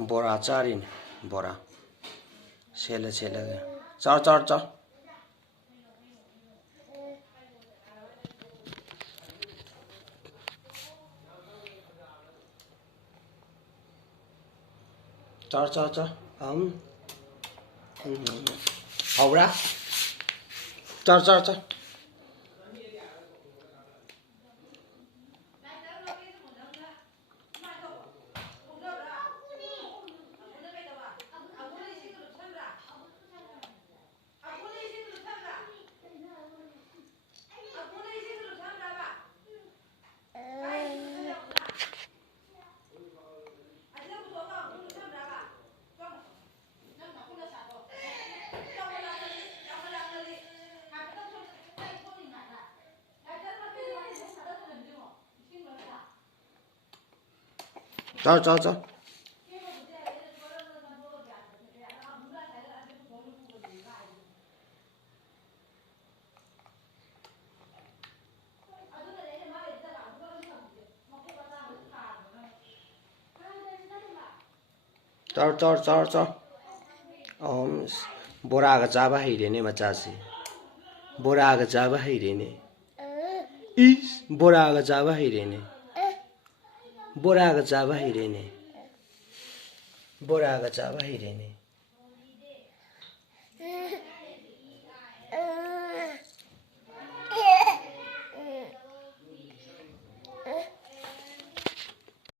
बोरा चारिन बोरा सेले सेले चार चार चार चार चार चार हाउरा चार चार चार चार चार चार चार चार चार चार बोरागा चाबा हैरेने मचासे बोरागा चाबा हैरेने इस बोरागा चाबा हैरेने बोरागा चाबा हैरेने बोरागा चाबा हैरेने